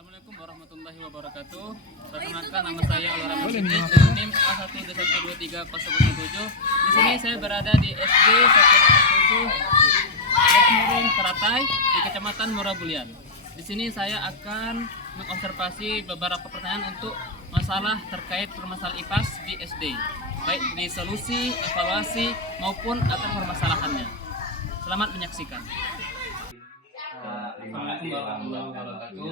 Assalamualaikum warahmatullahi wabarakatuh. Perkenalkan, nama saya Olahraga Sidik dari NIM A1212307. Di sini saya berada di SD 117 Miring Teratai di Kecamatan Murabulian. Di sini saya akan mengobservasi beberapa pertanyaan untuk masalah terkait permasalahan IPAS di SD, baik di solusi, evaluasi maupun akar permasalahannya. Selamat menyaksikan. Assalamualaikum warahmatullahi wabarakatuh.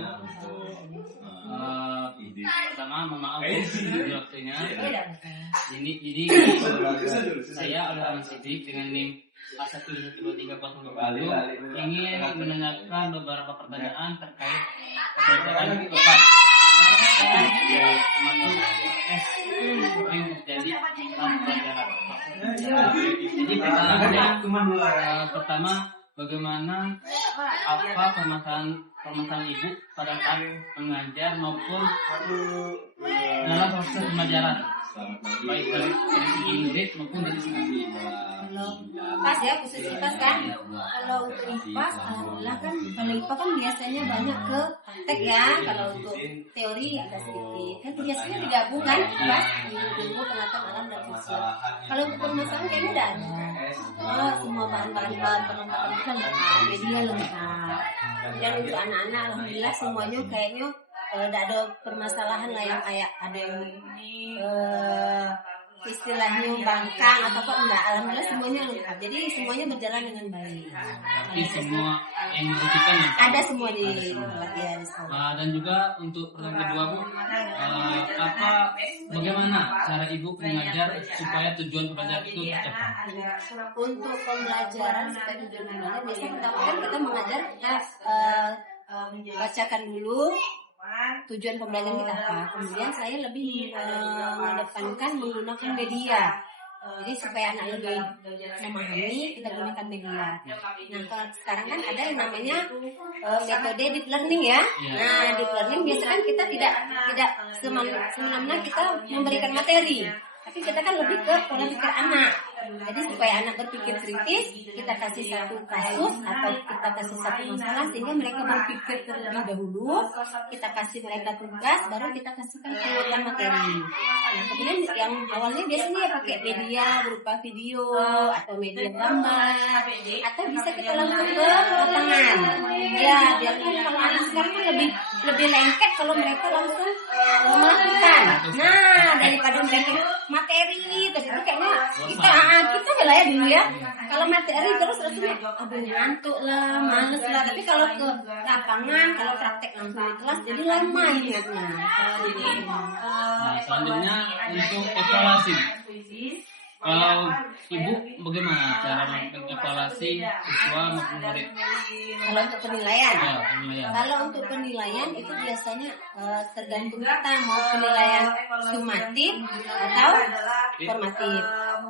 Pertama, mohon maaf di waktunya. Jadi saya Olahraga Sidik dengan NIM A1212307 ingin menanyakan beberapa pertanyaan terkait pembelajaran IPAS. Jadi pertama, bagaimana apa permasalahan ibu pada saat mengajar maupun dalam proses pembelajaran, baik dari segi murid maupun dari segi guru. Kalau IPAS ya, khusus IPAS kan. Kalau untuk IPAS, alhamdulillah kan, kalau IPA kan biasanya banyak ke praktek ya. Kalau untuk teori agak sedikit. Kan biasanya digabung kan IPAS, ilmu pengetahuan alam dan sosial. Kalau untuk permasalahan kayaknya udah ada. Oh, semua bahan-bahan perlengkapan itu lengkap, media lengkap. Dan untuk anak-anak alhamdulillah semuanya kayaknya tidak ada permasalahan lah yang kayak ada yang istilahnya bangkang atau apa, enggak. Alhamdulillah semuanya lengkap, jadi semuanya berjalan dengan baik. Jadi semua yang dibutuhkan ada semua di tempat ya. Dan juga untuk pertanyaan kedua, Bu, bagaimana cara ibu mengajar supaya tujuan pembelajaran itu tercapai? Untuk pembelajaran supaya tujuan pembelajaran biasanya kita mengajar, kita bacakan dulu tujuan pembelajaran kita apa. Kemudian saya lebih mengedepankan menggunakan media. Jadi supaya anak lebih memahami, kita gunakan media. Nah, kalau sekarang kan ada yang namanya metode deep learning ya. Nah, deep learning biasanya kita tidak semena-mena kita memberikan materi, tapi kita kan lebih ke pola pikir anak. Jadi supaya anak berpikir kritis, kita kasih satu kasus atau kita kasih satu masalah sehingga mereka berpikir terlebih dahulu. Kita kasih mereka tugas, baru kita kasihkan keluaran materi. Nah, kemudian yang awalnya biasanya ya pakai media berupa video atau media gambar, atau bisa kita langsung ke lapangan. Ya, biasanya kalau anak sekarang kan lebih lengket kalau mereka langsung melakukan. Nah, daripada mereka materi tadi itu kayaknya kita lah ya dulu ya. Kalau materi terus rasanya aduh ngantuk lah, males lah. Tapi kalau ke lapangan, kalau praktek langsung di kelas jadi lama ingatnya. Selanjutnya untuk evaluasi. Kalau ibu bagaimana cara mengevaluasi siswa maupun murid? Kalau untuk penilaian, penilaian. Kalau untuk penilaian itu biasanya tergantung kita mau penilaian sumatif atau formatif.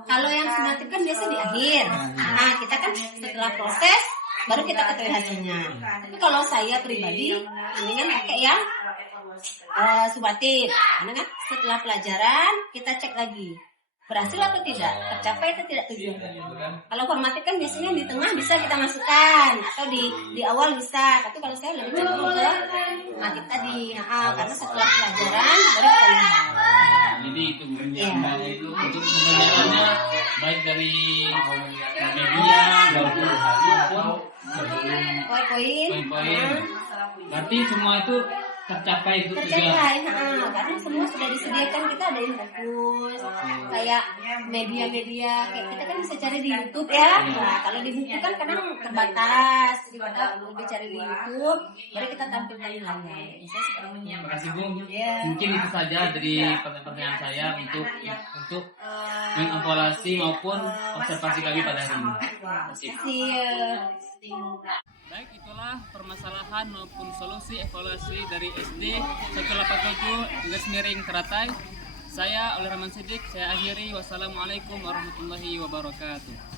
Kalau yang sumatif kan biasa di akhir. Nah, kita kan setelah proses baru kita ketahui hasilnya. Tapi kalau saya pribadi mendingan pakai yang sumatif. Karena kan setelah pelajaran kita cek lagi berhasil atau tidak, tercapai atau tidak tujuannya. Kalau formatif kan biasanya di tengah bisa kita masukkan atau di awal bisa, tapi kalau saya lebih cenderung ke formatif tadi, karena setelah pelajaran baru kita lihat. Jadi itu untuk pembelajarannya baik dari media maupun poin-poin. Berarti semua itu tercapai karena semua sudah disediakan. Kita ada yang bagus kayak media kayak kita kan bisa cari di YouTube ya. Nah, kalau di buku kan kadang terbatas, jadi kita lebih cari di YouTube baru kita tampilkan di layar. Terima kasih, Bu. Mungkin itu saja dari pertanyaan saya untuk mengevaluasi maupun observasi kami pada hari ini. Baik, itulah permasalahan maupun solusi evaluasi dari SD 187 Miring Teratai. Saya Olahraga Sidik, saya akhiri. Wassalamualaikum warahmatullahi wabarakatuh.